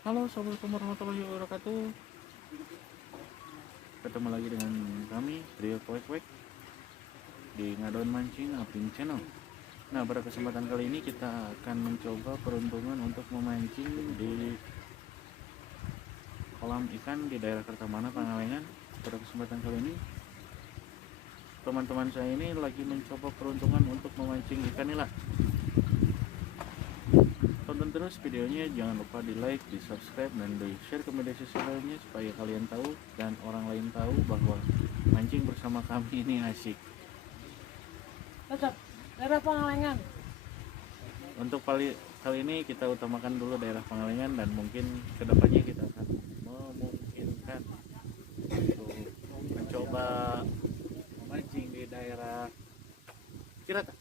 Halo, assalamualaikum warahmatullahi wabarakatuh. Ketemu lagi dengan kami Trio Kwek di Ngadon Mancing Aping Channel. Nah, pada kesempatan kali ini kita akan mencoba peruntungan untuk memancing di kolam ikan di daerah Kertamana, Pangalengan. Pada kesempatan kali ini teman-teman saya ini lagi mencoba peruntungan untuk memancing ikan nila. Tonton terus videonya, jangan lupa di like, di subscribe, dan di share ke media sosial lainnya supaya kalian tahu dan orang lain tahu bahwa mancing bersama kami ini asik. Tetap daerah Pangalengan. Untuk kali ini kita utamakan dulu daerah Pangalengan, dan mungkin kedepannya kita akan memungkinkan untuk mencoba memancing di daerah Cirata.